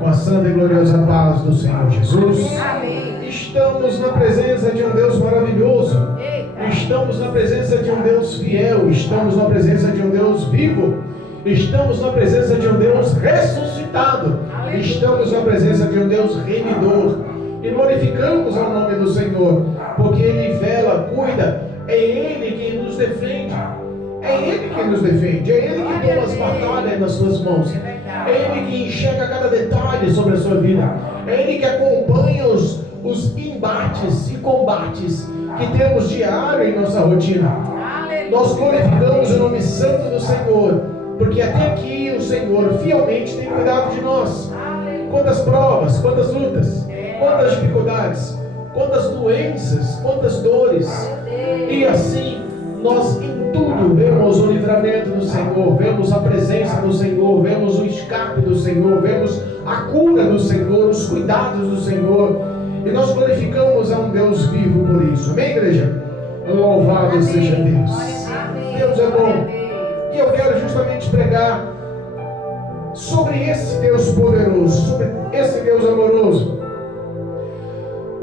Com a santa e gloriosa paz do Senhor Jesus. Amém. Estamos na presença de um Deus maravilhoso. Estamos na presença de um Deus fiel. Estamos na presença de um Deus vivo. Estamos na presença de um Deus ressuscitado. Estamos na presença de um Deus remidor. E glorificamos ao nome do Senhor, porque Ele vela, cuida. É Ele quem nos defende. É Ele quem nos defende. É Ele que toma as batalhas nas suas mãos. É Ele que enxerga cada detalhe sobre a sua vida. É Ele que acompanha os embates e combates que temos diário em nossa rotina. Nós glorificamos o nome santo do Senhor, porque até aqui o Senhor fielmente tem cuidado de nós. Quantas provas, quantas lutas, quantas dificuldades, quantas doenças, quantas dores. E assim, nós em tudo vemos o livramento do Senhor, vemos a presença do Senhor, vemos o escape do Senhor, vemos a cura do Senhor, os cuidados do Senhor. E nós glorificamos a um Deus vivo por isso. Amém, igreja? Louvado Amém. Seja Deus. Amém. Deus é bom. E eu quero justamente pregar sobre esse Deus poderoso, sobre esse Deus amoroso.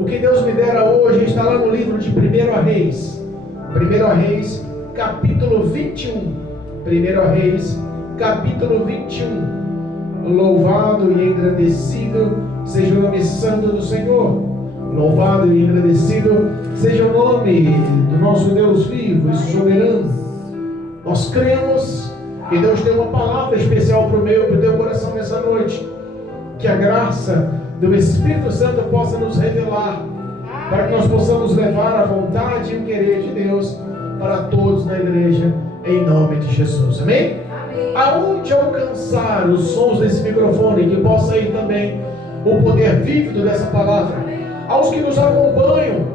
O que Deus me dera hoje está lá no livro de 1 Reis. 1 Reis, capítulo 21. 1 Reis, capítulo 21. Louvado e engrandecido seja o nome santo do Senhor. Louvado e engrandecido seja o nome do nosso Deus vivo e soberano. Nós cremos que Deus tem uma palavra especial para o meu e para o teu coração nessa noite. Que a graça do Espírito Santo possa nos revelar, para que nós possamos levar a vontade e o querer de Deus para todos na igreja, em nome de Jesus. Amém? Amém. Aonde alcançar os sons desse microfone, que possa ir também o poder vívido dessa palavra. Aos que nos acompanham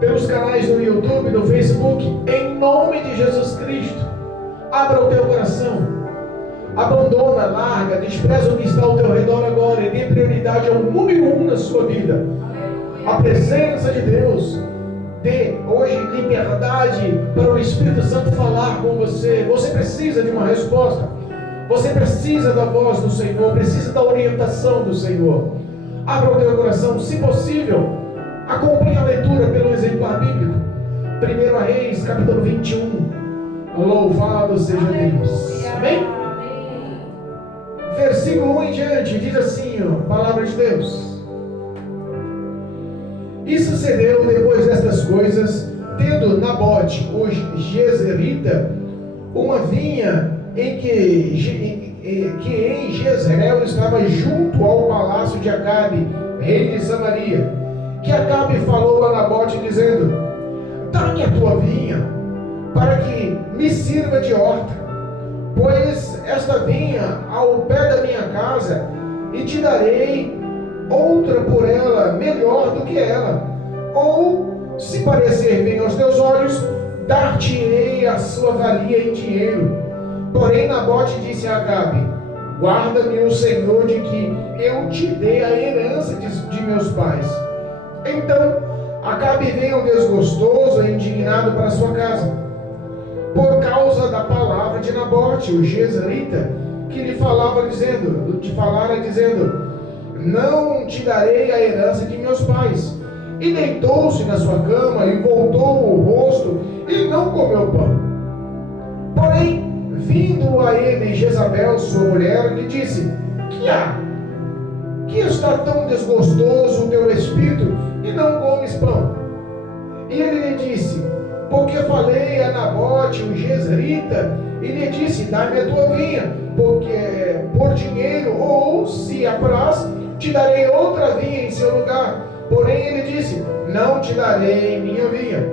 pelos canais do YouTube, do Facebook, em nome de Jesus Cristo, abra o teu coração, abandona, larga, despreza o que está ao teu redor agora e dê prioridade ao número 1 na sua vida, a presença de Deus. Dê hoje liberdade para o Espírito Santo falar com você. Você precisa de uma resposta, você precisa da voz do Senhor, precisa da orientação do Senhor. Abra o teu coração, se possível, acompanhe a leitura pelo exemplar bíblico. 1 Reis, capítulo 21. Louvado seja Deus. Amém? Versículo 1 em diante, diz assim, palavra de Deus. E sucedeu depois destas coisas, tendo Nabote, o Jezreelita, uma vinha que em Jezreel estava junto ao palácio de Acabe, rei de Samaria, que Acabe falou a Nabote dizendo: dá-me a tua vinha, para que me sirva de horta, pois esta vinha ao pé da minha casa, e te darei outra por ela, melhor do que ela. Ou, se parecer bem aos teus olhos, dar-te-ei a sua valia em dinheiro. Porém Nabote disse a Acabe: guarda-me o Senhor de que eu te dê a herança de meus pais. Então Acabe veio desgostoso e indignado para sua casa, por causa da palavra de Nabote, o Jezreelita, que lhe falara dizendo: não te darei a herança de meus pais. E deitou-se na sua cama e voltou o rosto e não comeu pão. Porém, vindo a ele Jezabel, sua mulher, lhe disse: que há? Que está tão desgostoso o teu espírito e não comes pão? E ele lhe disse: porque falei a Nabote, o Jezreelita, e lhe disse: dá-me a tua vinha, porque por dinheiro, ou se apraz, te darei outra vinha em seu lugar. Porém ele disse: não te darei minha vinha.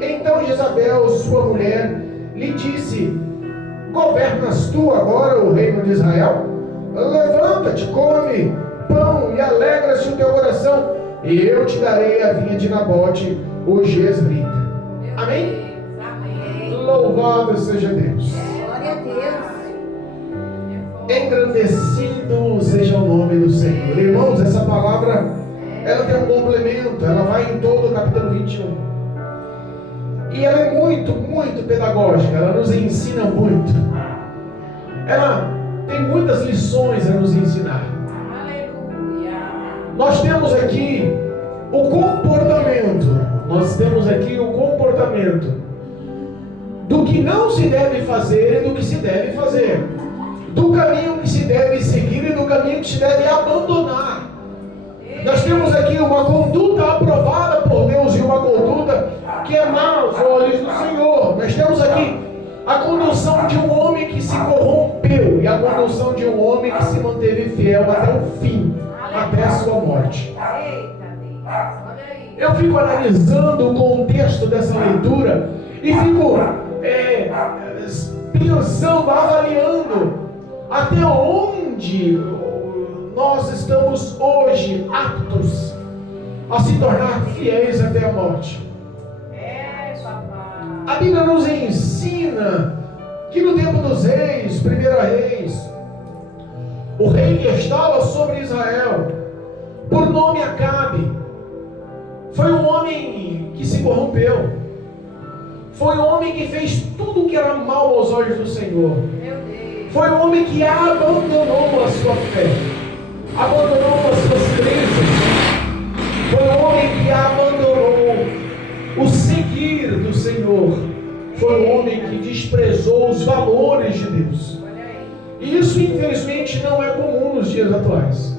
Então Jezabel, sua mulher, lhe disse: governas tu agora o reino de Israel? Levanta-te, come pão e alegra-se o teu coração, e eu te darei a vinha de Nabote, o Jezreelita. Amém? Amém. Louvado seja Deus. Glória a Deus. Engrandecido seja o nome do Senhor. Irmãos, essa palavra, ela tem um complemento, ela vai em todo o capítulo 21. E ela é muito, muito pedagógica, ela nos ensina muito. Ela tem muitas lições a nos ensinar. nós temos aqui o comportamento. Nós temos aqui o comportamento do que não se deve fazer e do que se deve fazer, do caminho que se deve seguir e do caminho que se deve abandonar. Nós temos aqui uma conduta aprovada por Deus e uma conduta que é má aos olhos do Senhor. Nós temos aqui a condução de um homem que se corrompeu e a condução de um homem que se manteve fiel até o fim, até a sua morte. Eu fico analisando o contexto dessa leitura e fico pensando, avaliando até onde nós estamos hoje aptos a se tornar fiéis até a morte. A Bíblia nos ensina que no tempo dos reis, 1 Reis, o rei que estava sobre Israel, por nome Acabe, foi um homem que se corrompeu. Foi um homem que fez tudo o que era mal aos olhos do Senhor. Foi um homem que abandonou a sua fé, abandonou as suas crenças. Foi um homem que abandonou o seguir do Senhor. Foi um homem que desprezou os valores de Deus. E isso, infelizmente, não é comum nos dias atuais.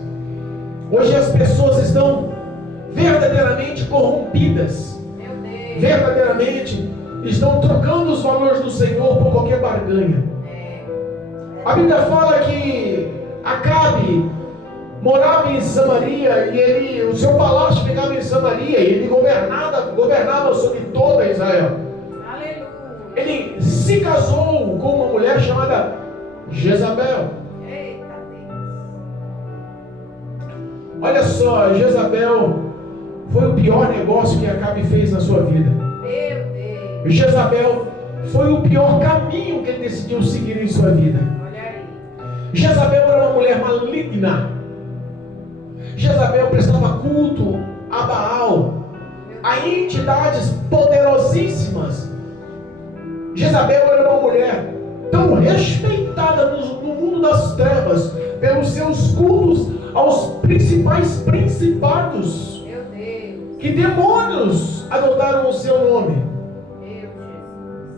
Hoje as pessoas estão verdadeiramente corrompidas. Verdadeiramente estão trocando os valores do Senhor por qualquer barganha. A Bíblia fala que Acabe morava em Samaria e o seu palácio ficava em Samaria e ele governava sobre toda Israel. Ele se casou com uma mulher chamada Jezabel. Olha só, Jezabel foi o pior negócio que Acabe fez na sua vida. Jezabel foi o pior caminho que ele decidiu seguir em sua vida. Jezabel era uma mulher maligna. Jezabel prestava culto a Baal, a entidades poderosíssimas. Jezabel era uma mulher tão respeitada no mundo das trevas pelos seus cultos aos principais principados, que demônios adotaram o seu nome.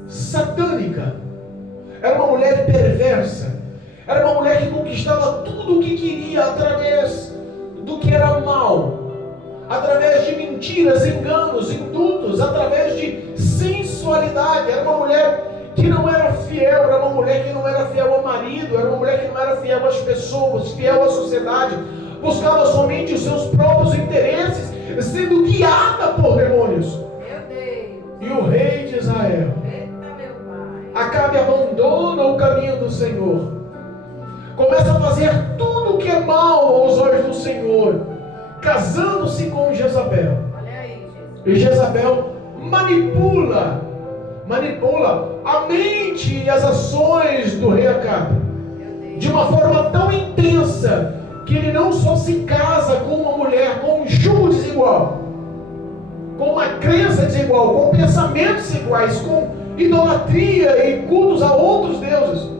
Satânica. Era uma mulher perversa. Era uma mulher que conquistava tudo o que queria através do que era mal, através de mentiras, enganos, indultos, através de sensualidade. Era uma mulher que não era fiel, era uma mulher que não era fiel ao marido, era uma mulher que não era fiel às pessoas, fiel à sociedade, buscava somente os seus próprios interesses, sendo guiada por demônios. E o rei de Israel, Acabe, abandona o caminho do Senhor, começa a fazer tudo o que é mal aos olhos do Senhor, casando-se com Jezabel. E Jezabel manipula a mente e as ações do rei Acabe de uma forma tão intensa que ele não só se casa com uma mulher com um jugo desigual, com uma crença desigual, com pensamentos iguais, com idolatria e cultos a outros deuses.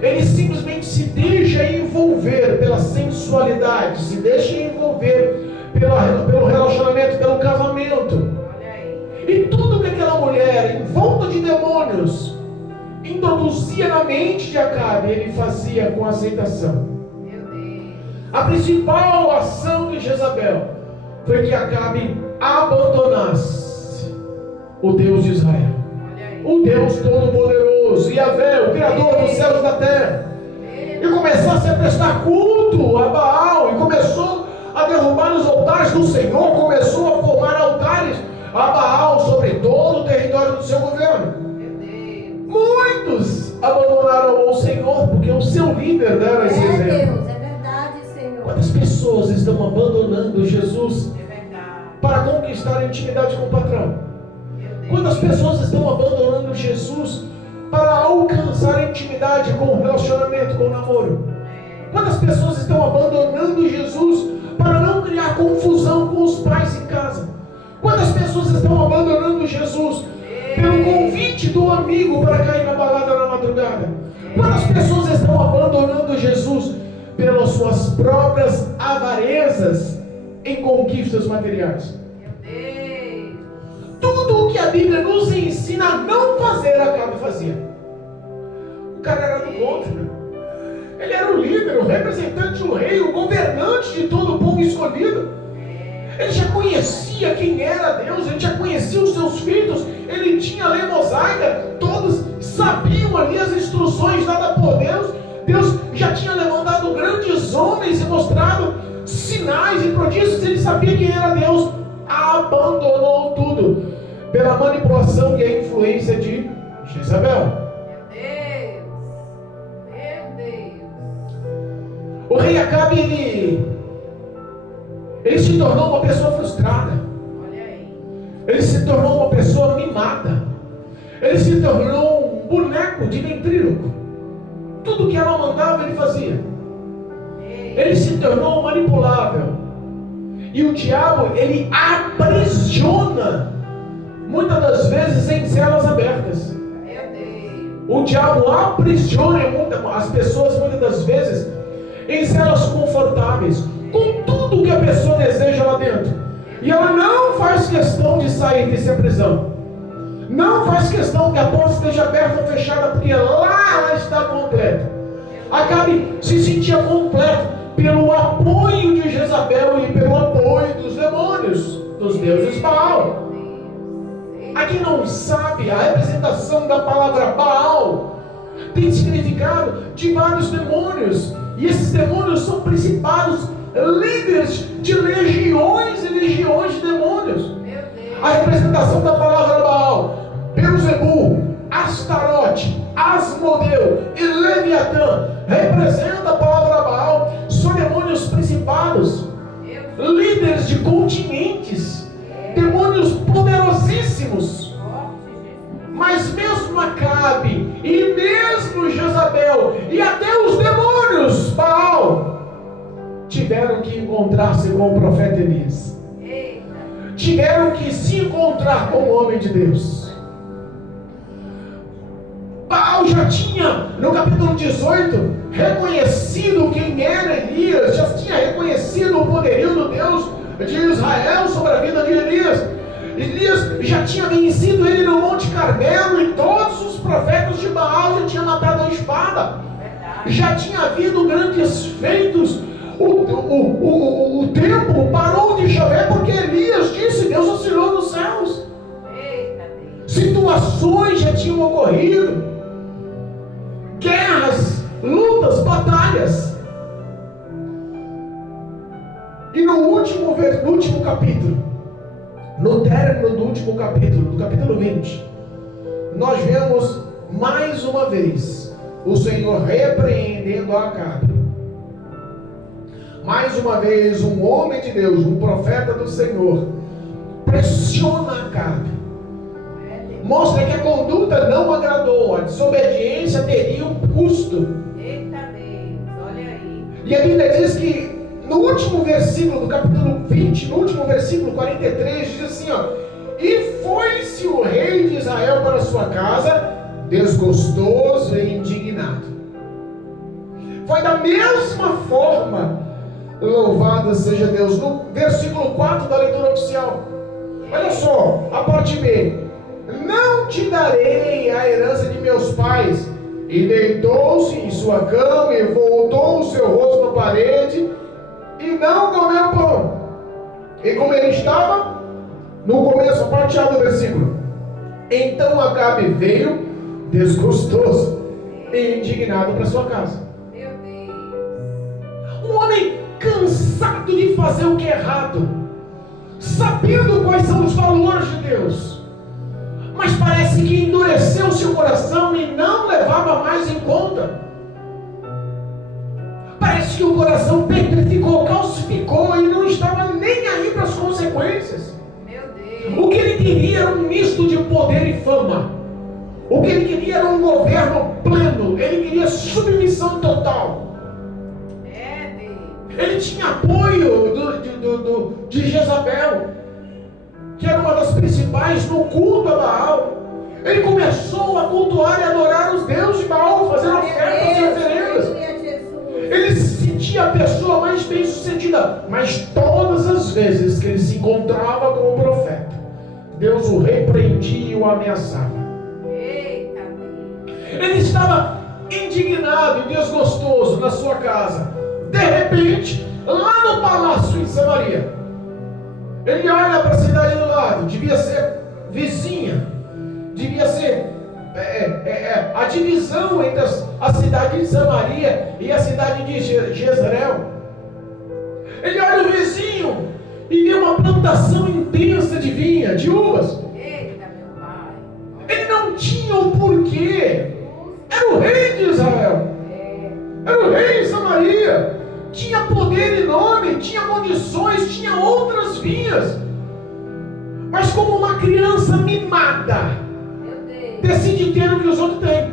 Ele simplesmente se deixa envolver pela sensualidade, se deixa envolver pelo relacionamento, pelo casamento. E tudo que aquela mulher, envolta de demônios, introduzia na mente de Acabe, ele fazia com aceitação. A principal ação de Jezabel foi que Acabe abandonasse o Deus de Israel, o Deus Todo-Poderoso, Yahvé, o Criador dos céus e da terra, e começasse a prestar culto a Baal, e começou a derrubar os altares do Senhor, começou a formar altares a Baal sobre todo o território do seu governo. Muitos abandonaram o Senhor porque o seu líder dera esse exemplo. Deus, é verdade, Senhor. Quantas pessoas estão abandonando Jesus para conquistar a intimidade com o patrão? Quantas pessoas estão abandonando Jesus para alcançar a intimidade com o relacionamento, com o namoro? Quantas pessoas estão abandonando Jesus para não criar confusão com os pais em casa? Quantas pessoas estão abandonando Jesus pelo convite do amigo para cair na balada na madrugada? Quantas pessoas estão abandonando Jesus pelas suas próprias avarezas em conquistas materiais. Tudo o que a Bíblia nos ensina a não fazer, Acabe fazia. O cara era do contra. Ele era o líder, o representante do rei, o governante de todo o povo escolhido. Ele já conhecia quem era Deus, ele já conhecia os seus filhos, ele tinha a lei mosaica, todos sabiam ali as instruções dadas por Deus. Deus já tinha levantado grandes homens e mostrado sinais e prodígios, ele sabia quem era Deus. Abandonou tudo pela manipulação e a influência de Jezabel. O rei Acabe, ele se tornou uma pessoa frustrada. Ele se tornou uma pessoa mimada. Ele se tornou um boneco de ventríloco. Tudo que ela mandava ele fazia. Ele se tornou manipulável. E o diabo, ele aprisiona muitas das vezes em celas abertas. O diabo aprisiona as pessoas muitas das vezes em celas confortáveis, com tudo que a pessoa deseja lá dentro, e ela não faz questão de sair dessa prisão, não faz questão que a porta esteja aberta ou fechada, porque lá ela está completa. Acabe se sentia completo pelo apoio de Jezabel e pelo apoio dos demônios, dos deuses Baal. A quem não sabe, a representação da palavra Baal tem significado de vários demônios. E esses demônios são principados, líderes de legiões e legiões de demônios. A representação da palavra Baal, Beuzebu, Astarote, Asmodeu e Leviatã, representa a palavra Baal. São demônios principados, líderes de continentes, demônios poderosíssimos. Mas mesmo Acabe, e mesmo Jezabel, e até os demônios Baal, tiveram que encontrar-se com o profeta Elias. Tiveram que se encontrar com o homem de Deus. Baal já tinha, no capítulo 18, reconhecido quem era Elias, já tinha reconhecido o poderio do Deus de Israel sobre a vida de Elias. Elias já tinha vencido ele no Monte Carmelo, e todos os profetas de Baal já tinham matado a espada. Já tinha havido grandes feitos. O tempo parou de chover porque Elias disse: Deus oscilou nos céus. Situações já tinham ocorrido, guerras, lutas, batalhas. E no último capítulo, no término do último capítulo, do capítulo 20, nós vemos mais uma vez o Senhor repreendendo a Acabe. Mais uma vez um homem de Deus, um profeta do Senhor, pressiona Acabe. Mostra que a conduta não agradou, a desobediência teria um custo. Eita Deus, olha aí. E a Bíblia diz que no último versículo do capítulo 20, no último versículo 43, diz assim, ó: e foi-se o rei de Israel para sua casa, desgostoso e indignado. Foi da mesma forma, louvado seja Deus, no versículo 4 da leitura oficial. Olha só, a parte B: não te darei a herança de meus pais. E deitou-se em sua cama e voltou o seu rosto na parede, e não comeu pão. E como ele estava, no começo, a parte A do versículo: então Acabe veio desgostoso e indignado para sua casa. Meu Deus. Um homem cansado de fazer o que é errado, sabendo quais são os valores de Deus, mas parece que endureceu seu coração e não levava mais em conta. Parece que o coração petrificou, calcificou e não estava nem aí para as consequências. Meu Deus. O que ele queria era um misto de poder e fama. O que ele queria era um governo pleno. Ele queria submissão total. Ele tinha apoio de Jezabel, que era uma das principais no culto a Baal. Ele começou a cultuar e adorar os deuses de Baal, fazendo ofertas e oferendas. Ele se sentia a pessoa mais bem-sucedida, mas todas as vezes que ele se encontrava com o profeta, Deus o repreendia e o ameaçava. Eita, Ele estava indignado e desgostoso na sua casa. De repente, lá no palácio em Samaria, ele olha para a cidade do lado, devia ser vizinha, devia ser a divisão entre a cidade de Samaria e a cidade de Jezreel. Ele olha o vizinho e vê uma plantação intensa de vinha, de uvas. eita, meu pai. Ele não tinha o porquê. Era o rei de Israel, era o rei de Samaria, tinha poder e nome, tinha condições, tinha outras vinhas, mas como uma criança mimada, decide ter o que os outros têm,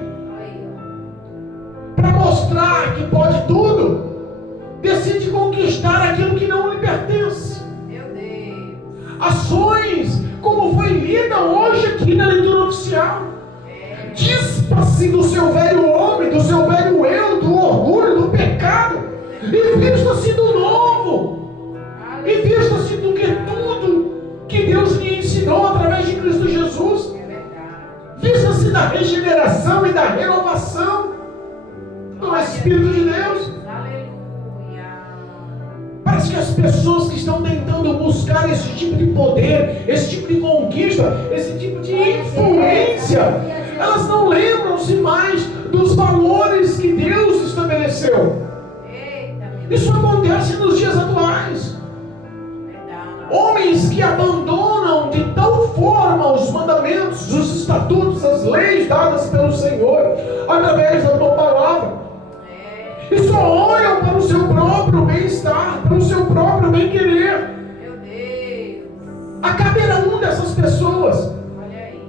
para mostrar que pode tudo, decide conquistar aquilo que não lhe pertence. Meu Deus. Ações como foi lida hoje aqui na leitura oficial. Dispa-se do seu velho homem, do seu velho eu, do orgulho, do pecado, e vista-se do novo, e vista-se do que tudo que Deus lhe ensinou através de Cristo Jesus. Vista-se da regeneração e da renovação do Espírito de Deus. Aleluia. Parece que as pessoas que estão tentando buscar esse tipo de poder, esse tipo de conquista, esse tipo de influência, elas não lembram-se mais dos valores que Deus estabeleceu. Isso acontece nos dias atuais. Homens que abandonam de tal forma os mandamentos, os estatutos, as leis dadas pelo Senhor, através da tua palavra, e só olham para o seu próprio bem-estar, para o seu próprio bem-querer. Meu Deus. A cada uma dessas pessoas, Olha aí.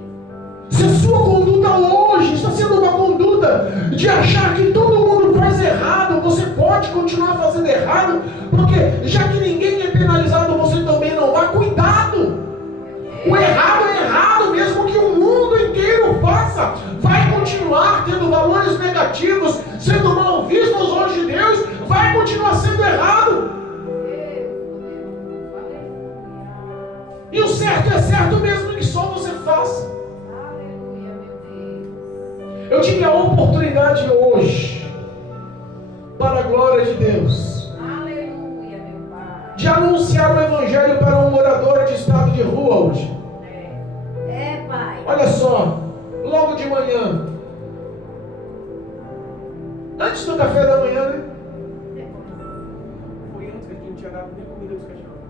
se a sua conduta hoje está sendo uma conduta de achar que todo mundo faz errado, você pode continuar fazendo errado, porque já que ninguém é penalizado, você também não vai. Cuidado! O errado é errado, mesmo que o mundo inteiro faça, vai continuar tendo valores negativos, sendo mal visto aos olhos de Deus, vai continuar sendo errado. E o certo é certo mesmo que só você faça. Aleluia, meu Deus. Eu tive a oportunidade hoje, para a glória de Deus, Aleluia, meu Pai. de anunciar o Evangelho para um morador de estado de rua hoje. Pai. Olha só, logo de manhã, antes do café da manhã, né? Foi antes que a gente não tinha dado nem comida dos cachorros.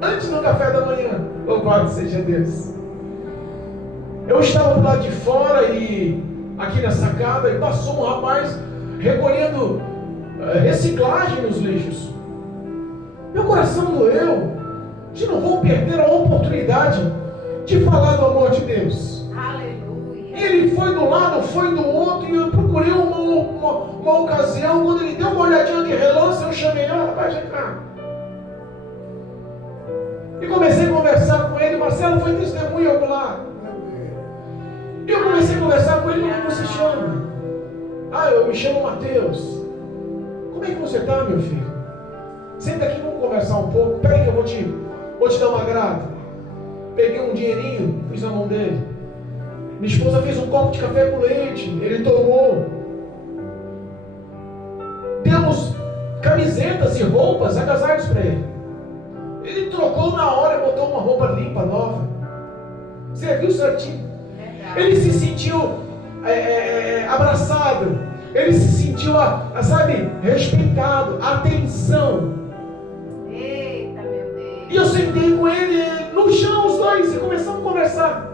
Antes do café da manhã, louvado seja Deus. Eu estava do lado de fora e aqui na sacada e passou um rapaz recolhendo reciclagem nos lixos. Meu coração doeu, de não vou perder a oportunidade de falar do amor de Deus. Aleluia. E ele foi do lado, foi do outro, e eu procurei uma ocasião, quando ele deu uma olhadinha de relance, eu chamei, rapaz, vem cá. E comecei a conversar com ele. Marcelo foi testemunha lá. E eu comecei a conversar com ele. Como é que você chama? Eu me chamo Mateus. Como é que você está, meu filho? Senta aqui, vamos conversar um pouco. Peraí que eu vou te dar uma grata. Peguei um dinheirinho, pus na mão dele. Minha esposa fez um copo de café com leite, ele tomou. Demos camisetas e roupas, agasalhos para ele. Ele trocou na hora, botou uma roupa limpa, nova. Você viu certinho? Ele se sentiu abraçado. Ele se sentiu, respeitado. Atenção. Eita, meu Deus. E eu sentei com ele no chão, os dois, e começamos a conversar.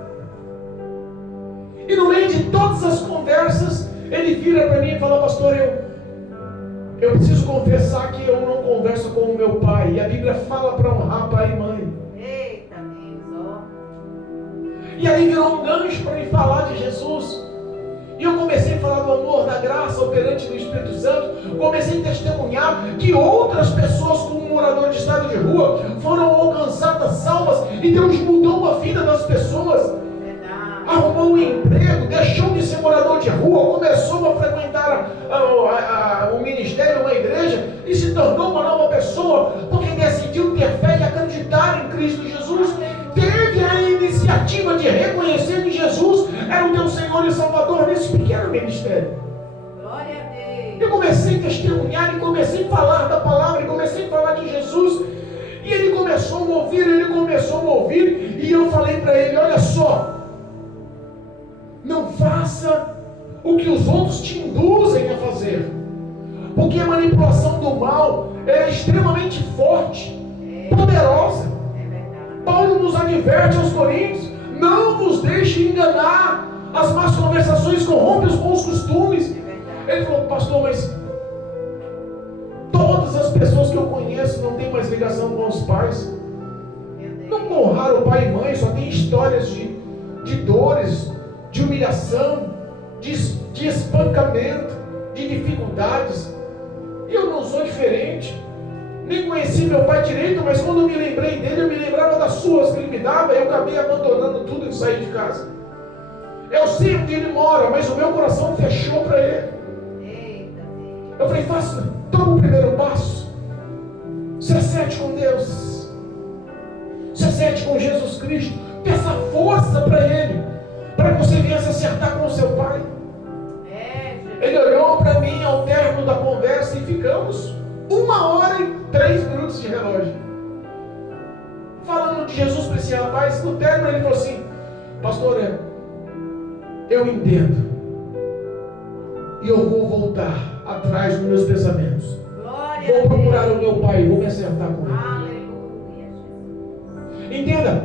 E no meio de todas as conversas, ele vira para mim e fala, pastor, eu preciso confessar que eu não converso com o meu pai. E a Bíblia fala para honrar pai e mãe. Eita, Deus, ó. E aí virou um gancho para me falar de Jesus. E eu comecei a falar do amor, da graça operante do Espírito Santo. Comecei a testemunhar que outras pessoas, como um morador de estado de rua, foram alcançadas, salvas, e Deus mudou a vida das pessoas. Arrumou um emprego, deixou de ser morador de rua, começou a frequentar o ministério, uma igreja, tornou uma nova pessoa, porque decidiu ter fé e acreditar em Cristo Jesus. Teve a iniciativa de reconhecer que Jesus era o teu Senhor e Salvador nesse pequeno ministério. Glória a Deus. Eu comecei a testemunhar, e comecei a falar da palavra, e comecei a falar de Jesus. E ele começou a me ouvir, e eu falei para ele: olha só, não faça o que os outros te induzem a fazer, porque a manipulação do mal é extremamente forte, poderosa. Paulo nos adverte aos Coríntios: não vos deixe enganar, as más conversações corrompem os bons costumes. Ele falou: pastor, mas todas as pessoas que eu conheço não têm mais ligação com os pais, não honraram o pai e mãe, só tem histórias de dores, de humilhação, de espancamento, de dificuldades. E eu não sou diferente. Nem conheci meu pai direito, mas quando eu me lembrei dele, eu me lembrava das suas que ele me dava, e eu acabei abandonando tudo e saí de casa. Eu sei onde ele mora, mas o meu coração fechou para ele. Eu falei: toma o primeiro passo, se acerte com Deus, se acerte com Jesus Cristo, peça força para Ele, para que você venha se acertar com o seu pai. Ele olhou para mim ao término da conversa e ficamos 1h03 de relógio, falando de Jesus para esse rapaz. No término ele falou assim: pastor, eu entendo, e eu vou voltar atrás dos meus pensamentos. Vou procurar o meu pai, vou me acertar com ele. Entenda,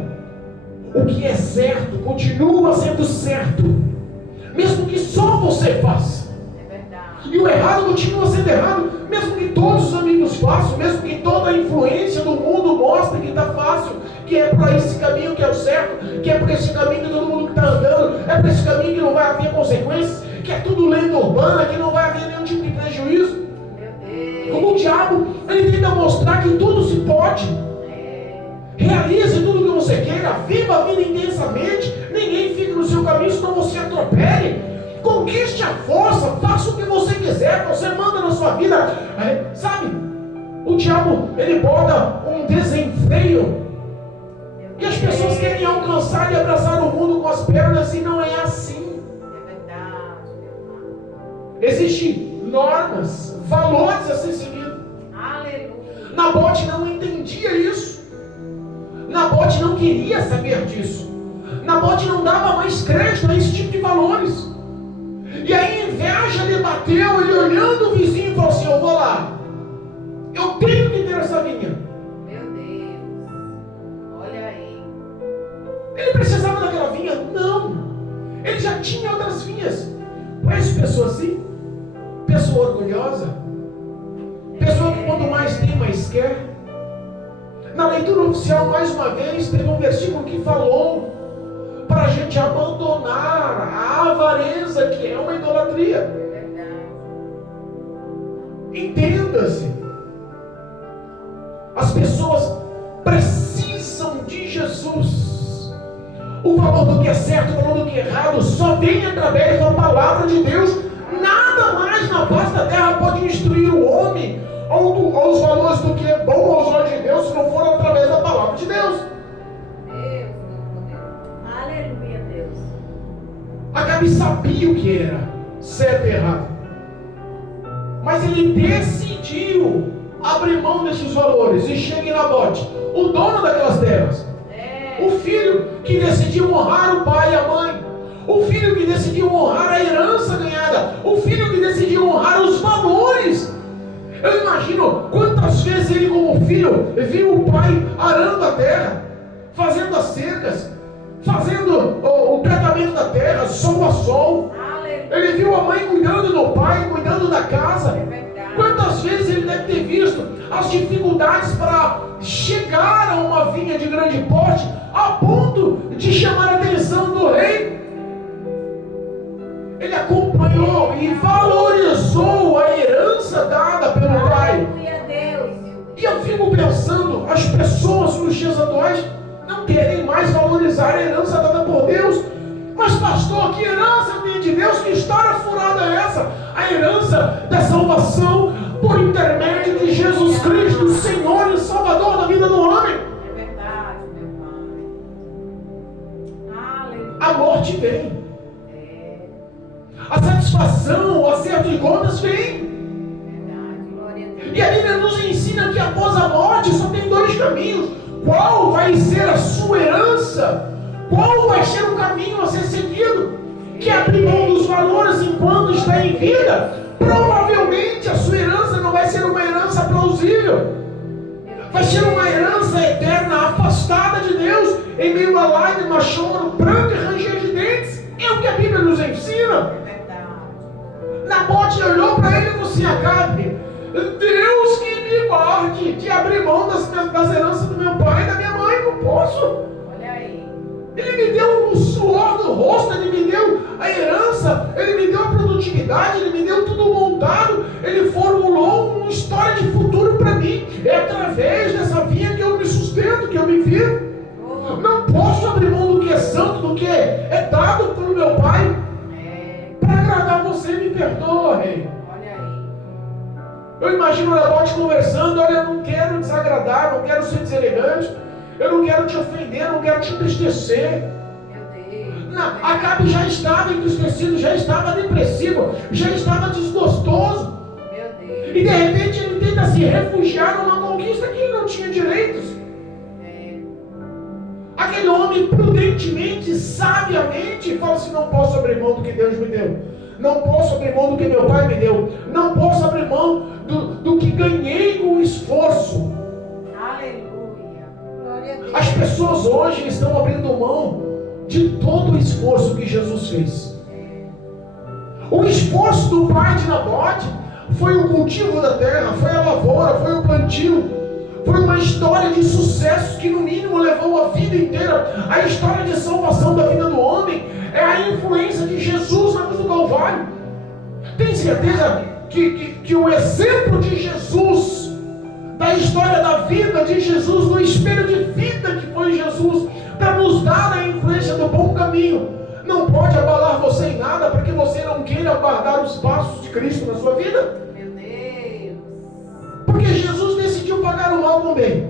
o que é certo continua sendo certo, mesmo que só você faça. E o errado continua sendo errado, mesmo que todos os amigos façam, mesmo que toda a influência do mundo mostre que está fácil, que é por esse caminho que é o certo, que é por esse caminho que todo mundo está andando, é por esse caminho que não vai haver consequências, que é tudo lenda urbana, que não vai haver nenhum tipo de prejuízo. Como o diabo, ele tenta mostrar que tudo se pode. Realize tudo o que você queira, viva a vida intensamente, ninguém fica no seu caminho, senão você atropele. Conquiste a força, faça o que você quiser, você manda na sua vida. Sabe, o diabo, ele bota um desenfreio, e as pessoas querem alcançar e abraçar o mundo com as pernas, e não é assim. Existem normas, valores a ser seguidos. Nabote não entendia isso. Nabote não queria saber disso. Nabote não dava mais crédito a esse tipo de valores. E a inveja lhe bateu, ele olhando o vizinho e falou assim: eu vou lá, eu tenho que ter essa vinha. Meu Deus, olha aí. Ele precisava daquela vinha? Não. Ele já tinha outras vinhas. Conhece pessoa assim? Pessoa orgulhosa, pessoa que quanto mais tem, mais quer. Na leitura oficial, mais uma vez, teve um versículo que falou para a gente abandonar a avareza, que é uma idolatria. Entenda-se, as pessoas precisam de Jesus. O valor do que é certo, o valor do que é errado, só vem através da palavra de Deus. Nada mais na face da terra pode instruir o homem aos valores do que é bom aos olhos de Deus, se não for através da palavra de Deus. Aleluia, Deus. Acabe sabia o que era certo e errado, mas ele decidiu abrir mão desses valores. E chega em Nabote, o dono daquelas terras, o filho que decidiu honrar o pai e a mãe, o filho que decidiu honrar a herança ganhada, o filho que decidiu honrar os valores. Eu imagino quantas vezes ele, como filho, viu o pai arando a terra, fazendo as cercas, fazendo o tratamento da terra, sol a sol. Ele viu a mãe cuidando do pai, cuidando da casa. Quantas vezes ele deve ter visto as dificuldades para chegar a uma vinha de grande porte, a ponto de chamar a atenção do rei. Ele acompanhou e valorizou a herança dada pelo pai. E eu fico pensando, as pessoas nos dias atuais não querem mais valorizar a herança dada por Deus. Mas pastor, que herança vem de Deus? Que história furada é essa? A herança da salvação por intermédio de Jesus morte vem. A satisfação, o acerto de contas vem. E a Bíblia nos ensina que após a morte só tem dois caminhos. Qual vai ser a sua herança? Qual vai ser o caminho a ser seguido? Que abrir mão dos valores enquanto está em vida? Provavelmente a sua herança não vai ser uma herança plausível. Vai ser uma herança eterna, afastada de Deus, em meio a lágrimas, choro, pranto e ranger de dentes. É o que a Bíblia nos ensina. Nabote olhou para ele e disse: Acabe, Deus que me guarde de abrir mão das heranças do meu pai e da minha mãe. Não posso. Olha aí. Ele me deu o suor do rosto, ele me deu a herança, ele me deu a produtividade, ele me deu tudo montado, ele formulou uma história de futuro para mim. É através dessa via que eu me sustento, que eu me vivo. Não posso abrir mão do que é santo, do que é dado pelo meu pai. Para agradar você, me perdoa, rei. Olha aí. Eu imagino o Nabote conversando: olha, eu não quero desagradar, não quero ser deselegante, eu não quero te ofender, não quero te entristecer. Acabe já estava entristecido, já estava depressivo, já estava desgostoso. E de repente ele tenta se refugiar numa conquista que ele não tinha direitos. Aquele homem prudentemente, sabiamente, fala assim: não posso abrir mão do que Deus me deu. Não posso abrir mão do que meu pai me deu. Não posso abrir mão do que ganhei com esforço. Aleluia. Glória a Deus. As pessoas hoje estão abrindo mão de todo o esforço que Jesus fez. O esforço do pai de Nabote foi o cultivo da terra, foi a lavoura, foi o plantio. Foi uma história de sucesso que no mínimo levou a vida inteira. A história de salvação da vida do homem é a influência de Jesus na cruz do Calvário. Tem certeza que o exemplo de Jesus, da história da vida de Jesus, no espelho de vida que foi Jesus, para nos dar a influência do bom caminho, não pode abalar você em nada, porque você não queira guardar os passos de Cristo na sua vida? Meu Deus. Porque Jesus decidiu pagar o mal com o bem.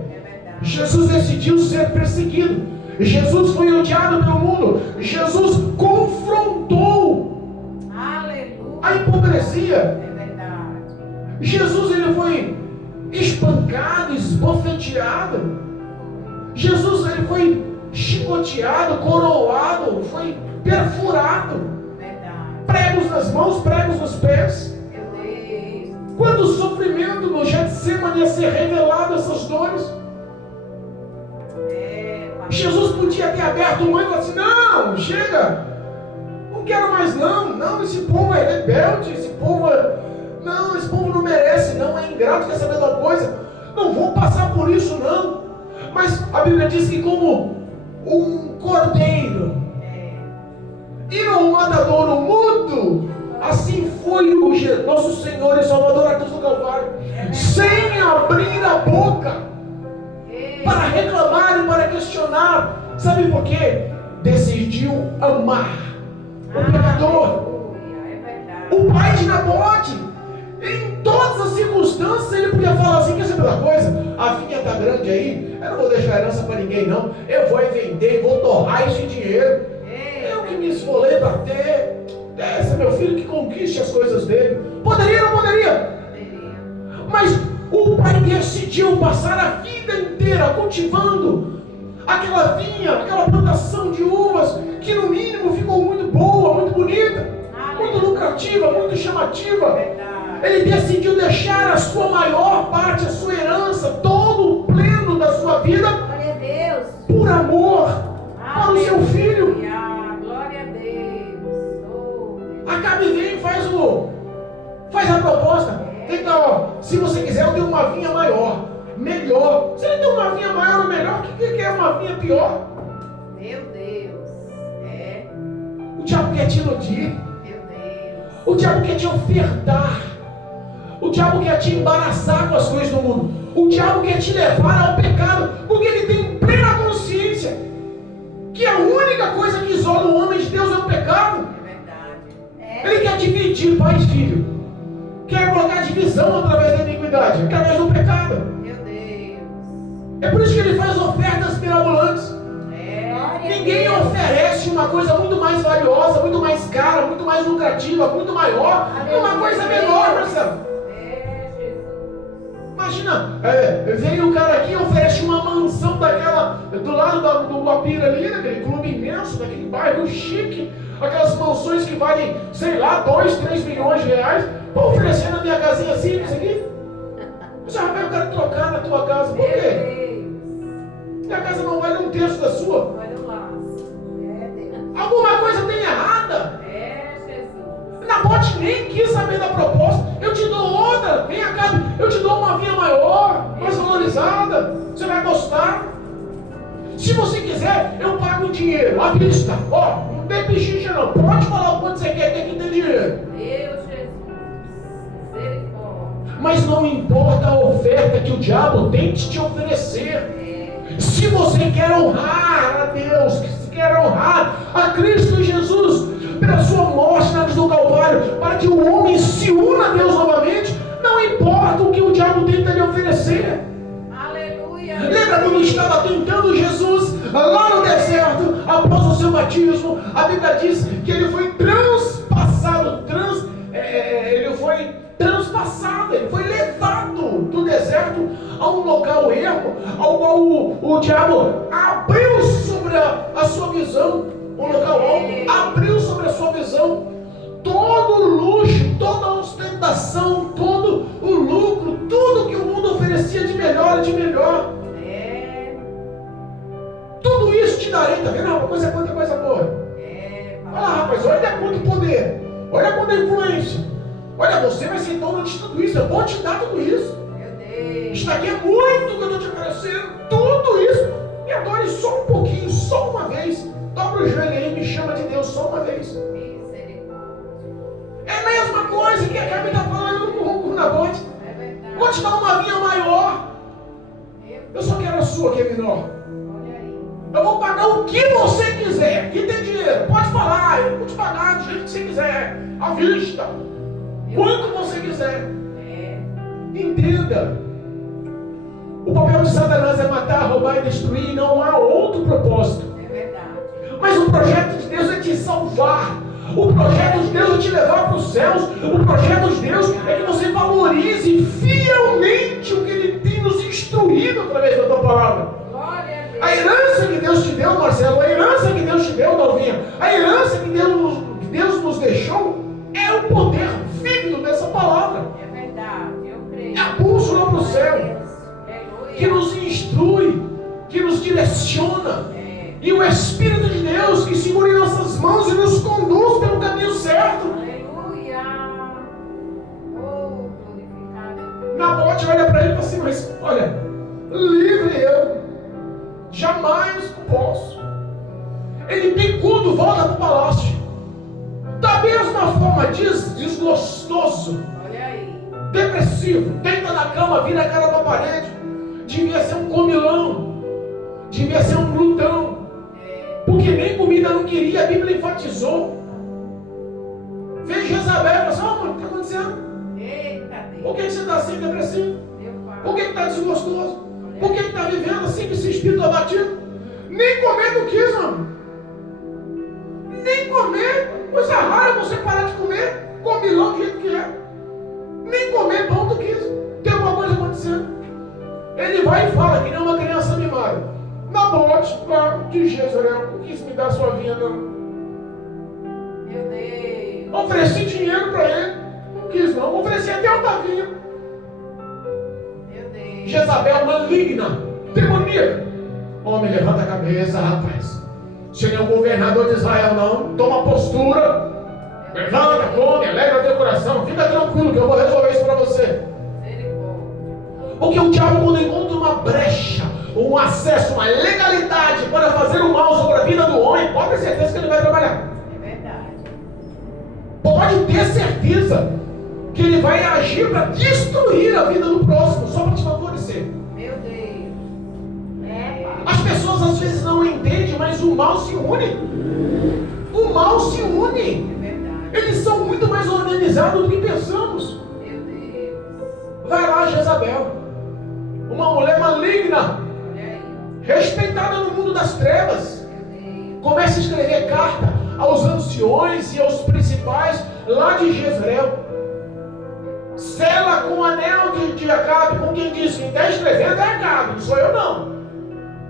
Jesus decidiu ser perseguido. Jesus foi odiado pelo mundo. Jesus confrontou a hipocrisia. É verdade. Jesus, ele foi espancado, esbofeteado. Jesus, ele foi chicoteado, coroado, foi perfurado. Verdade. Pregos nas mãos, pregos nos pés. Meu Deus. Quando o sofrimento no Getsemane ia ser revelado, essas dores, Jesus podia ter aberto o mão e falar assim: não, chega, não quero mais não, esse povo é rebelde, esse povo não merece, não, é ingrato, quer saber de uma coisa, não vou passar por isso não. Mas a Bíblia diz que como um cordeiro e no matadouro mudo, assim foi o nosso Senhor e Salvador na cruz do Calvário, sem abrir a boca para reclamar e para questionar. Sabe por quê? Decidiu amar o pecador. O pai de Nabote, em todas as circunstâncias, ele podia falar assim: quer saber uma coisa? A vinha está grande aí, eu não vou deixar herança para ninguém não, eu vou vender, vou torrar esse dinheiro, eu que me esfolei para ter, esse é meu filho que conquiste as coisas dele. Poderia ou não poderia? Mas o pai decidiu passar a vida inteira cultivando aquela vinha, aquela plantação de uvas, que no mínimo ficou muito boa, muito bonita, muito lucrativa, muito chamativa. Ele decidiu deixar a sua maior parte, a sua herança, todo o pleno da sua vida, por amor para o seu filho. Glória a Deus. Acabe vem e faz a proposta. Então, se você quiser, eu tenho uma vinha maior, melhor. Se ele tem uma vinha maior ou melhor, o que é uma vinha pior? Meu Deus. O diabo quer te iludir. Meu Deus. O diabo quer te ofertar. O diabo quer te embaraçar com as coisas do mundo. O diabo quer te levar ao pecado, porque ele tem plena consciência que a única coisa que isola o homem de Deus é o pecado. É verdade. Ele quer dividir pai e filho. Quer colocar divisão através da iniquidade, através do pecado. Meu Deus. É por isso que ele faz ofertas mirabolantes. Ninguém oferece uma coisa muito mais valiosa, muito mais cara, muito mais lucrativa, muito maior, uma coisa menor, Marcelo. Imagina, vem o cara aqui e oferece uma mansão daquela, do lado do Guapira ali, daquele clube imenso, daquele bairro chique, aquelas mansões que valem, sei lá, 2, 3 milhões de reais, para oferecer na minha casinha simples aqui. Você vai eu quero trocar na tua casa, por quê? Minha casa não vale um terço da sua. Alguma coisa tem errada. Nabote nem quis saber da proposta. Eu te dou outra, vem cá, eu te dou uma vinha maior, mais valorizada. Você vai gostar. Se você quiser, eu pago em dinheiro, à vista. Ó, não tem pechincha não. Pode falar o quanto você quer, tem que ter dinheiro. Mas não importa a oferta que o diabo tente te oferecer. Se você quer honrar a Deus, se quer honrar a Cristo Jesus, pela sua morte na cruz do Calvário, para que o homem se una a Deus novamente, não importa o que o diabo tenta lhe oferecer. Aleluia. Lembra quando estava tentando Jesus lá no deserto, após o seu batismo? A Bíblia diz que ele foi transpassado, ele foi levado do deserto a um local ermo, ao qual o diabo abriu sobre a sua visão, um local alto, abriu sobre a sua visão todo o luxo, toda a ostentação, todo o lucro, tudo que o mundo oferecia de melhor e de melhor. Tudo isso te darei, tá vendo? Quanta coisa boa. Olha lá, rapaz, olha quanto poder, olha quanta influência. Olha, você vai ser dono de tudo isso, eu vou te dar tudo isso. Isso daqui é muito que eu estou te oferecendo, tudo isso. Me adore só um pouquinho, só uma vez. Dobra o joelho aí e me chama de Deus só uma vez. É a mesma coisa que a Gabi está falando com o Nabote. Vou te dar uma vinha maior. Eu só quero a sua, que é menor. Eu vou pagar o que você quiser. Quem tem dinheiro, pode falar. Eu vou te pagar do jeito que você quiser, à vista. Quanto você quiser. Entenda. O papel de Satanás é matar, roubar e destruir. E não há outro propósito. Mas o projeto de Deus é te salvar. O projeto de Deus é te levar para os céus. O projeto de Deus é que você valorize fielmente o que Ele tem nos instruído através da tua palavra. A herança que Deus te deu, Marcelo, a herança que Deus te deu, Dalvinha, a herança que Deus nos deixou é o poder vívido dessa palavra. É verdade, eu creio. É a bússola para o céu, que nos instrui, que nos direciona. E o Espírito de Deus que segura em nossas mãos e nos conduz pelo caminho certo. Aleluia. Oh, glorificado. Nabote olha para ele e fala assim, mas olha, livre eu, jamais posso. Ele picudo volta para o palácio. Da mesma forma, desgostoso, olha aí, depressivo, deita na cama, vira a cara para a parede. Devia ser um comilão, devia ser um glutão. Porque nem comida não queria, a Bíblia enfatizou. Veio Jezabel e falou assim, mano, o que está acontecendo? Eita Deus. Por que você está assim depressivo? Meu pai. Por que está desgostoso? Por que está vivendo assim com esse espírito abatido? Nem comer não quis, mano. Nem comer. Coisa rara você parar de comer. Comilão do jeito que é. Nem comer pão tu quis. Tem alguma coisa acontecendo. Ele vai e fala que nem uma criança mimada. Nabote, lá de Jezreel, não quis me dar sua vinha, não. Meu Deus. Ofereci dinheiro para ele, não quis não. Ofereci até outra vinha. Meu Deus. Jezabel maligna, demoníaca. Homem, levanta a cabeça, rapaz. Você não é o governador de Israel, não. Toma postura. Levanta, come, alegra teu coração. Fica tranquilo que eu vou resolver isso para você. Porque o diabo, quando encontra uma brecha, um acesso, uma legalidade para fazer o mal sobre a vida do homem, pode ter certeza que ele vai trabalhar. É verdade. Pode ter certeza que ele vai agir para destruir a vida do próximo, só para te favorecer. Meu Deus. As pessoas às vezes não entendem, mas o mal se une. O mal se une. É verdade. Eles são muito mais organizados do que pensamos. Meu Deus. Vai lá, Jezabel, uma mulher maligna, respeitada no mundo das trevas, começa a escrever carta aos anciões e aos principais lá de Jezreel. Sela com o anel de Acabe, com quem diz: quem está escrevendo é Acabe, não sou eu não.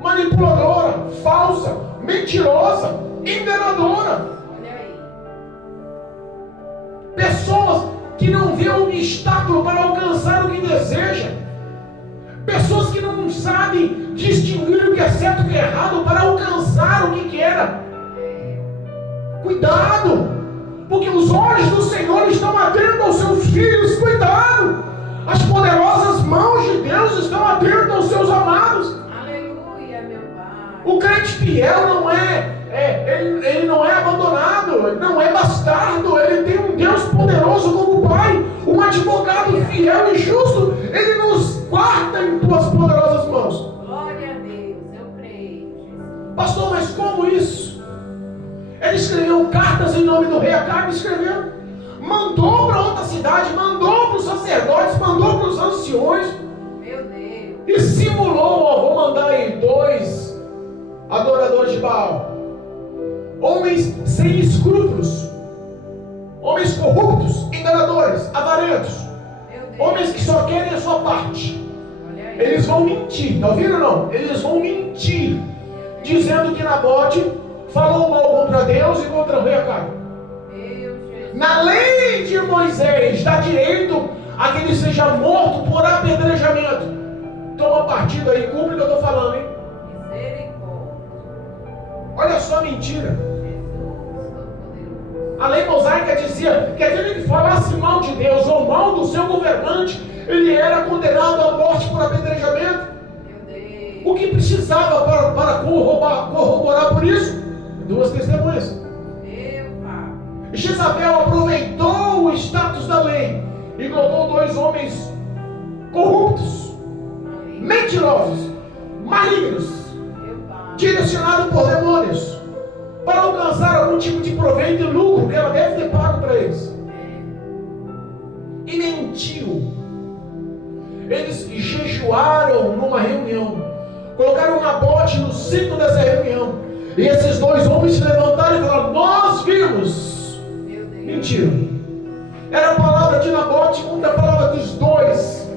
Manipuladora, falsa, mentirosa, enganadora. Olha aí. Pessoas que não vê um obstáculo para alcançar o que deseja. Pessoas que não sabem distinguir o que é certo e o que é errado para alcançar o que quer. Cuidado, porque os olhos do Senhor estão atentos aos seus filhos. Cuidado, as poderosas mãos de Deus estão atentas aos seus amados. Aleluia, meu Pai. O crente fiel não ele não é abandonado, ele não é bastardo, ele tem um Deus poderoso como Pai, um advogado fiel e justo. Ele nos guarda em tuas poderosas mãos. Glória a Deus, eu creio, Jesus. Pastor, mas como isso? Ele escreveu cartas em nome do rei Acabe, escreveu, mandou para outra cidade, mandou para os sacerdotes, mandou para os anciões, Meu Deus. e simulou: vou mandar aí 2 adoradores de Baal, homens sem escrúpulos, homens corruptos, enganadores, avarentos, Meu Deus. homens que só querem a sua parte. Olha aí. Eles vão mentir, está ouvindo ou não? Eles vão mentir, dizendo que Nabote falou mal contra Deus e contra o rei Acabe. Meu Jesus. Na lei de Moisés dá direito a que ele seja morto por apedrejamento. Toma partido aí, cumpre o que eu estou falando, hein? Misericórdia. Olha só a mentira. Jesus, Todo-Poderoso. A lei mosaica dizia que aquele que falasse mal de Deus ou mal do seu governante, ele era condenado à morte por apedrejamento. Meu Deus. O que precisava para corroborar por isso? 2 testemunhas. Meu Pai. Jezabel aproveitou o status da lei e colocou 2 homens corruptos, mentirosos, malignos, Meu Pai. direcionados por demônios, para alcançar algum tipo de proveito e lucro que ela deve ter pago para eles. E mentiu. Eles jejuaram numa reunião, colocaram Nabote no centro dessa reunião, e esses 2 homens se levantaram e falaram: nós vimos. Meu Deus. Mentira. Era a palavra de Nabote contra a palavra dos 2,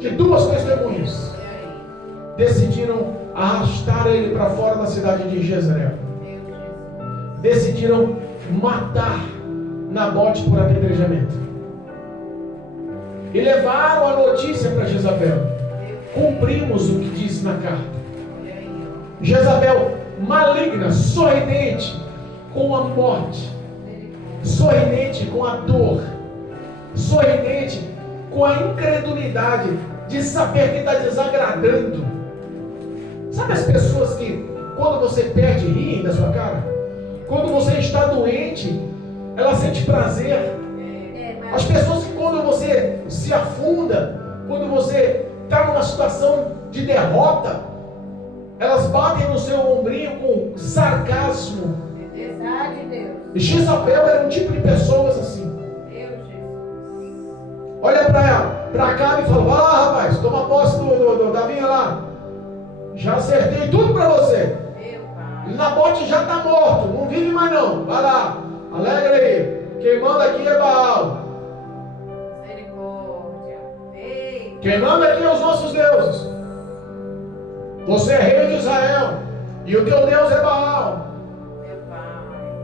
de 2 testemunhas. Olha aí. Decidiram arrastar ele para fora da cidade de Jezreel. Meu Jesus. Decidiram matar Nabote por apedrejamento. E levaram a notícia para Jezabel. Cumprimos o que diz na carta. Olha aí, ó. Jezabel, maligna, sorridente com a morte, sorridente com a dor, sorridente com a incredulidade de saber que está desagradando. Sabe as pessoas que, quando você perde, riem da sua cara? Quando você está doente, ela sente prazer. As pessoas que, quando você se afunda, quando você está numa situação de derrota, elas batem no seu ombrinho com sarcasmo. Verdade, Deus. Jezabel era um tipo de pessoas assim. Meu Jesus. Olha para Acabe e fala: vai lá, rapaz, toma posse da vinha lá. Já acertei tudo para você. Meu Pai. Nabote já está morto, não vive mais não. Vai lá, alegra aí. Quem manda aqui é Baal. Misericórdia. Ei. Quem manda aqui é os nossos deuses. Você é rei de Israel e o teu Deus é Baal. Meu Pai.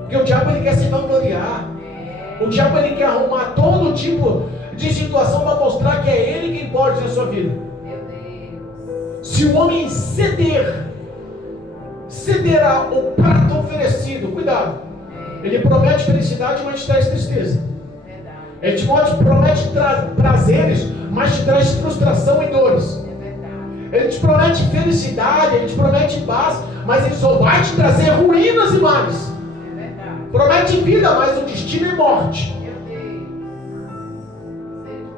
Porque o diabo ele quer se vangloriar. O diabo ele quer arrumar todo tipo de situação para mostrar que é ele quem pode na sua vida. Meu Deus. Se o homem cederá o prato oferecido, cuidado. Ele promete felicidade, mas te traz tristeza. Verdade. Ele te promete prazeres, mas te traz frustração e dores. É verdade. Ele te promete felicidade, ele te promete paz, mas ele só vai te trazer ruínas e males. É verdade. Promete vida, mas o destino é morte. Meu Deus.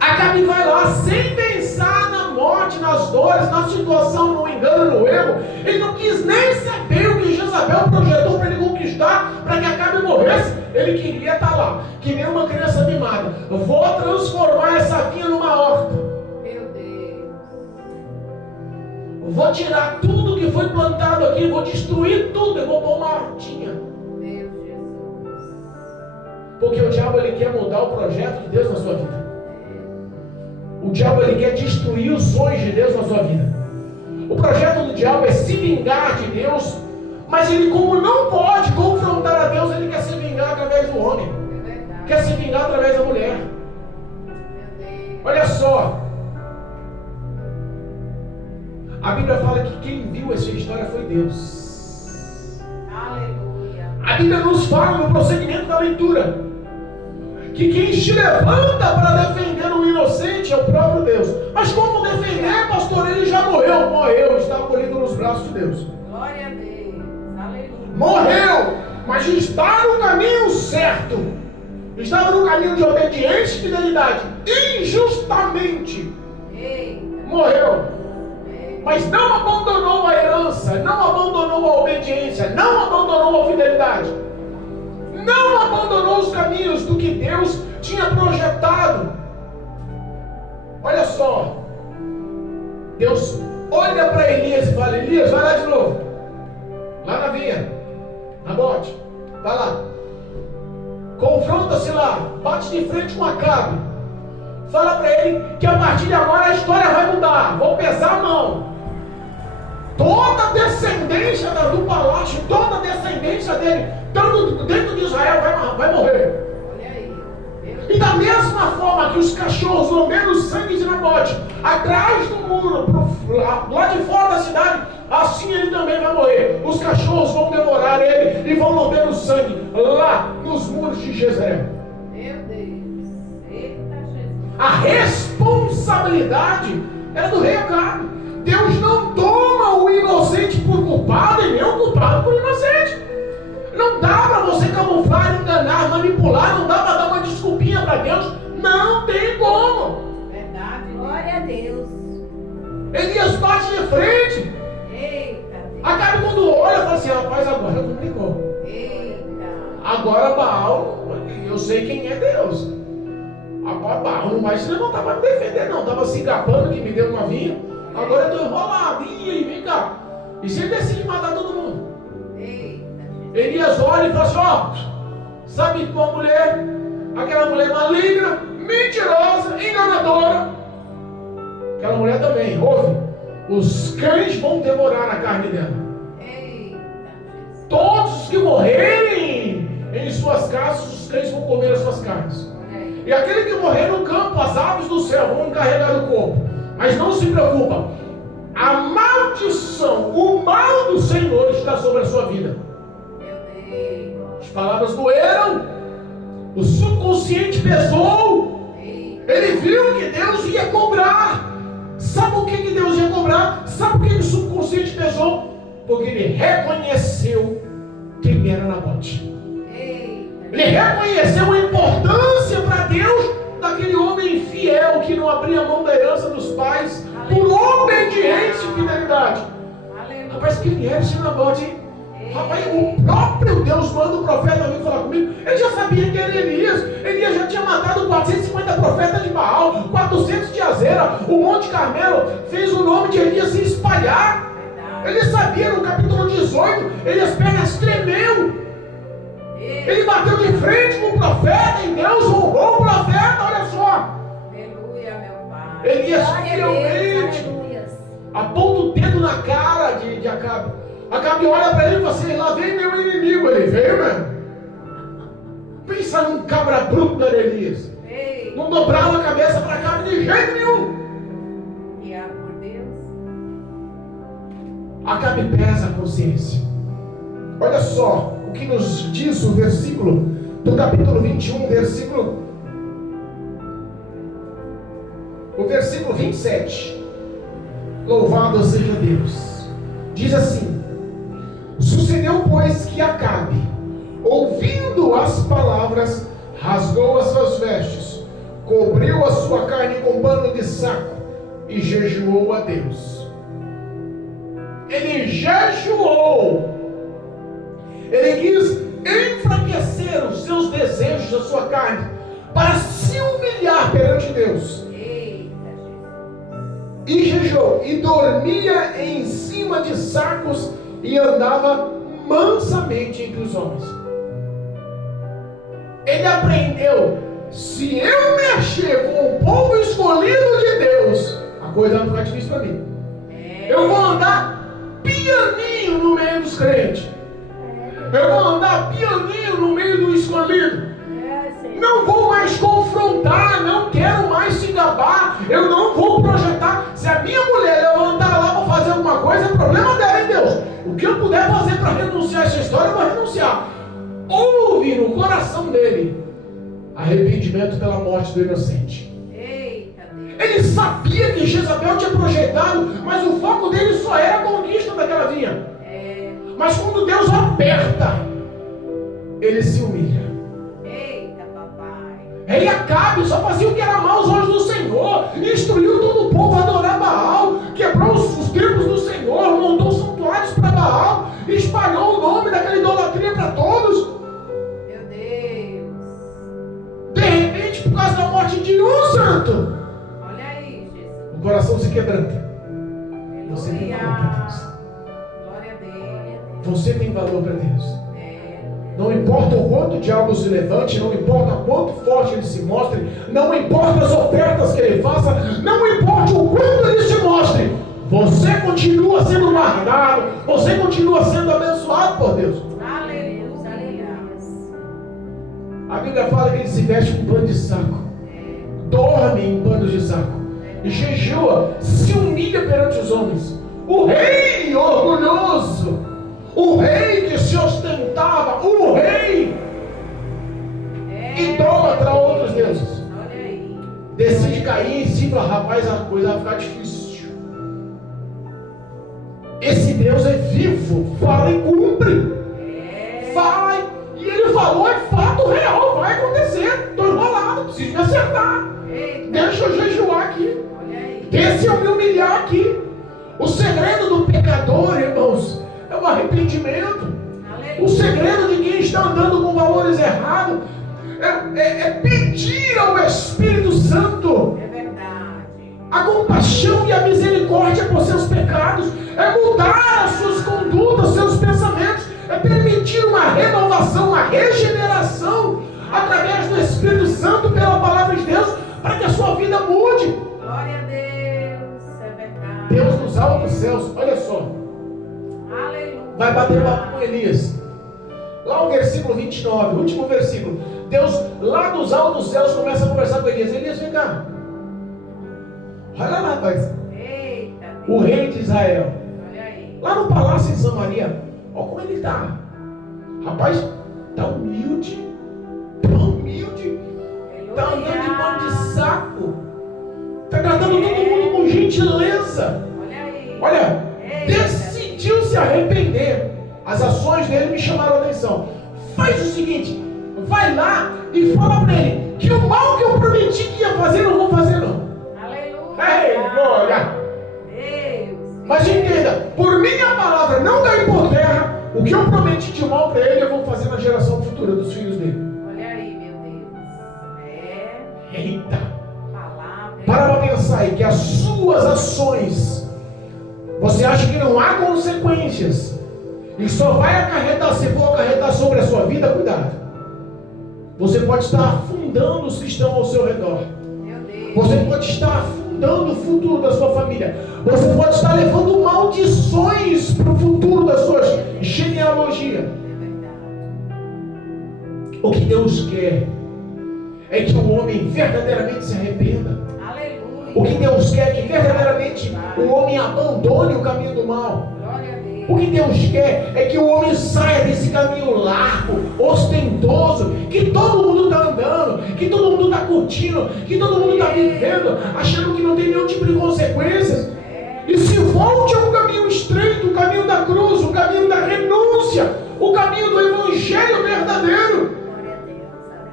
Acabe vai lá sem pensar na morte, nas dores, na situação, no engano, no erro. Ele não quis nem saber o que Jezabel projetou para ele conquistar, para que Acabe morresse. Ele queria estar lá, que nem uma criança mimada. Vou transformar essa vinha numa horta. Meu Deus. Vou tirar tudo que foi plantado aqui, vou destruir tudo e vou pôr uma hortinha. Meu Jesus. Porque o diabo ele quer mudar o projeto de Deus na sua vida. O diabo ele quer destruir os sonhos de Deus na sua vida. O projeto do diabo é se vingar de Deus, mas ele, como não pode confrontar a Deus, ele quer se vingar através do homem. Quer se vingar através da mulher. Olha só. A Bíblia fala que quem viu essa história foi Deus. Aleluia. A Bíblia nos fala no prosseguimento da leitura que quem se levanta para defender o inocente é o próprio Deus. Mas como defender, pastor? Ele já morreu, está acolhido nos braços de Deus. Glória a Deus. Aleluia. Morreu, mas está no caminho certo. Estava no caminho de obediência e fidelidade. Injustamente morreu, mas não abandonou a herança, não abandonou a obediência, não abandonou a fidelidade, não abandonou os caminhos do que Deus tinha projetado. Olha só, Deus olha para Elias e fala: Elias, vai lá de novo, lá na vinha, na bote, vai lá, confronta-se lá, bate de frente com Acabe, fala para ele que a partir de agora a história vai mudar, vou pesar a mão. Toda a descendência do palácio, toda a descendência dele, tanto dentro de Israel, vai morrer. Olha aí. E da mesma forma que os cachorros lamberam o sangue de Nabote atrás do muro, lá de fora da cidade, assim ele também vai morrer. Os cachorros vão devorar ele e vão lamber o sangue lá nos muros de Jezreel. Meu Deus. Eita Jesus. A responsabilidade era do rei Acabe. Deus não toma o inocente por culpado e nem o culpado por inocente. Não dá para você camuflar, enganar, manipular, não dá para dar uma desculpinha para Deus. Não tem como. Verdade. Glória a Deus. Elias bate de frente. Eita Deus. Acabe quando olha, fala assim: rapaz, agora complicou. Eita. Agora Baal, eu sei quem é Deus. Agora Baal não vai se levantar para me defender, não. Estava se gabando que me deu uma vinha. Agora eu estou enrolado. E aí, vem cá. E se ele decide matar todo mundo? Eita. Elias olha e fala assim: ó, sabe tua mulher? Aquela mulher maligna, mentirosa, enganadora. Aquela mulher também, ouve. Os cães vão devorar a carne dela. Eita Jesus. Todos os que morrerem em suas casas, os cães vão comer as suas carnes. Olha aí. E aquele que morrer no campo, as aves do céu vão carregar o corpo. Mas não se preocupa, a maldição, o mal do Senhor está sobre a sua vida. Meu Deus. As palavras doeram, o subconsciente pesou. Eita. Ele viu que Deus ia cobrar. Sabe o que Deus ia cobrar? Sabe por que o subconsciente pesou? Porque ele reconheceu quem era Nabote. Eita. Ele reconheceu a importância para Deus daquele homem fiel que não abria mão da herança dos pais por obediência e fidelidade. Aleluia. Rapaz, quem era esse Nabote, hein? Rapaz, o próprio Deus manda o profeta vir falar comigo. Ele já sabia que era Elias. Elias já tinha matado 450 profetas de Baal, 400 de Azera. O Monte Carmelo fez o nome de Elias se espalhar. Ele sabia, no capítulo 18, ele as pernas tremeu. Ele bateu de frente com o profeta e Deus honrou o profeta, olha só. Aleluia, meu Pai. Elias Glória a Deus. fielmente Aleluia. aponta o dedo na cara de Acabe. Acabe olha para ele e fala assim: lá vem meu inimigo. Ele veio mesmo. Pensa num cabra bruto da Elias. Ei. Não dobrava a cabeça para Acabe de jeito nenhum. Guiado por Deus. Acabe pesa a consciência. Olha só o que nos diz o versículo do capítulo 21, o versículo 27. Louvado seja Deus. Diz assim: sucedeu, pois, que Acabe, ouvindo as palavras, rasgou as suas vestes, cobriu a sua carne com pano de saco e jejuou a Deus. Ele jejuou. Ele quis enfraquecer os seus desejos, a sua carne, para se humilhar perante Deus. Eita, Jesus. E jejuou, e dormia em cima de sacos, e andava mansamente entre os homens. Ele aprendeu, se eu mexer com o povo escolhido de Deus, a coisa vai ficar difícil para mim. Eu vou andar pianinho no meio dos crentes. Eu vou andar pianinho no meio do escolhido. Não vou mais confrontar, não quero mais se gabar, eu não vou projetar. Se a minha mulher levantar lá para fazer alguma coisa, é problema dela, hein, Deus? O que eu puder fazer para renunciar a essa história, eu vou renunciar. Houve no coração dele arrependimento pela morte do inocente. Ele sabia que Jezabel tinha projetado, mas o foco dele só era a conquista daquela vinha. Mas quando Deus aperta, ele se humilha. Rei Acabe só fazia o que era mal aos olhos do Senhor, instruiu todo o povo a adorar Baal, quebrou os templos do Senhor, montou santuários para Baal, espalhou o nome daquela idolatria para todos. Meu Deus. De repente, por causa da morte de um santo, Olha aí, Jesus. o coração se quebranta. Você tem Aleluia. valor para Deus. Glória a Deus. Você tem valor para Deus. Não importa o quanto o diabo se levante, não importa quanto forte ele se mostre, não importa as ofertas que ele faça, não importa o quanto ele se mostre, você continua sendo guardado, você continua sendo abençoado por Deus. Aleluia. A Bíblia fala que ele se veste com pano de saco, dorme em panos de saco, jejua, se humilha perante os homens. O rei orgulhoso, o rei que se ostentava, o rei idólatra a outros deuses, decide cair em si e fala, rapaz, a coisa vai ficar difícil. Esse Deus é vivo, fala e cumpre. Fala, e ele falou, é fato real, vai acontecer. Estou enrolado, preciso me acertar. Deixa eu jejuar aqui. Deixa eu me humilhar aqui. O segredo do pecador, irmãos, é o arrependimento. O segredo de quem está andando com valores errados é pedir ao Espírito Santo a compaixão e a misericórdia por seus pecados, é mudar as suas condutas, seus pensamentos, é permitir uma renovação, uma regeneração através do Espírito Santo pela palavra de Deus, para que a sua vida mude. Glória a Deus, é verdade. Deus nos altos céus, olha só, vai bater papo com Elias. Lá o versículo 29, o último versículo. Deus, lá dos altos céus, começa a conversar com Elias. Elias, vem cá. Olha lá, rapaz. Eita, O rei de Israel. olha aí. Lá no palácio em Samaria. Olha como ele está. Rapaz, está humilde. Está humilde. Está andando de pano de saco. Está tratando todo mundo com gentileza. Olha aí. Olha, decidiu se arrepender. As ações dele me chamaram a atenção. Faz o seguinte, vai lá e fala para ele que o mal que eu prometi que ia fazer, eu não vou fazer não. Aleluia. Ei, glória. Deus. Mas entenda, por minha palavra não cair por terra, o que eu prometi de mal para ele, eu vou fazer na geração futura dos filhos dele. Olha aí, meu Deus. Eita. Palavra. Para pensar aí que as suas ações, você acha que não há consequências, e só vai acarretar, se for acarretar sobre a sua vida, cuidado. Você pode estar afundando os que estão ao seu redor. Meu Deus. Você pode estar afundando o futuro da sua família. Você pode estar levando maldições para o futuro da sua genealogia. É verdade. O que Deus quer é que o homem verdadeiramente se arrependa. Aleluia. O que Deus quer é que verdadeiramente o homem abandone o caminho do mal. Glória a Deus. O que Deus quer é que o homem saia desse caminho largo, ostentoso, que todo mundo está andando, que todo mundo está curtindo, que todo mundo está vivendo, achando que não tem nenhum tipo de consequências. E se volte ao caminho estreito, o caminho da cruz, o caminho da renúncia, o caminho do evangelho verdadeiro. Glória a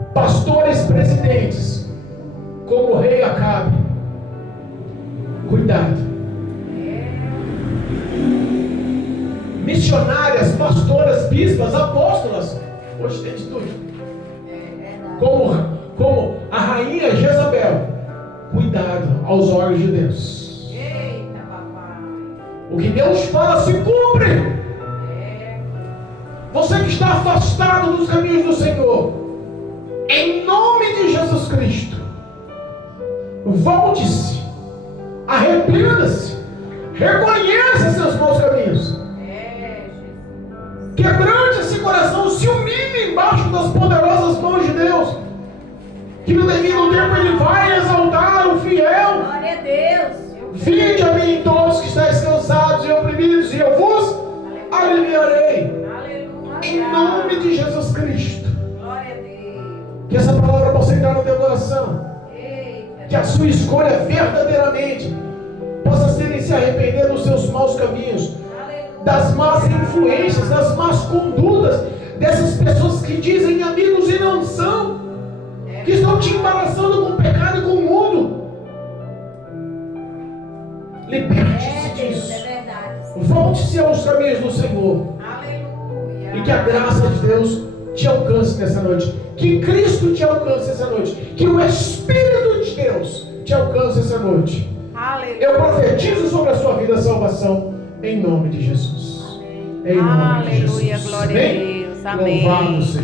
Deus. Pastores presidentes, como o rei Acabe, cuidado. Missionárias, pastoras, bispas, apóstolas, hoje tem de tudo. Como a rainha Jezabel, cuidado aos olhos de Deus. Eita, papai. O que Deus fala se cumpre. Você que está afastado dos caminhos do Senhor, em nome de Jesus Cristo, volte-se, arrependa-se, reconheça seus maus caminhos. Quebrante esse coração, se humilhe embaixo das poderosas mãos de Deus, que no devido tempo Ele vai exaltar o fiel. Glória a Deus. Vinde a mim todos que estáis cansados e oprimidos, e eu vos aliviarei. Aleluia. Em nome de Jesus Cristo. Glória a Deus. Que essa palavra possa entrar no teu coração. Eita. Que a sua escolha verdadeiramente possa ser em se arrepender dos seus maus caminhos, Aleluia. das más influências, das más condutas, dessas pessoas que dizem amigos e não são, que estão te embaraçando com o pecado e com o mundo. Liberte-se disso. É verdade. Volte-se aos caminhos do Senhor. Aleluia. E que a graça de Deus te alcance nessa noite. Que Cristo te alcance essa noite. Que o Espírito de Deus te alcance essa noite. Aleluia. Eu profetizo sobre a sua vida a salvação em nome de Jesus. Em nome de Jesus. Aleluia, glória a Amém? Deus. Amém. Louvado seja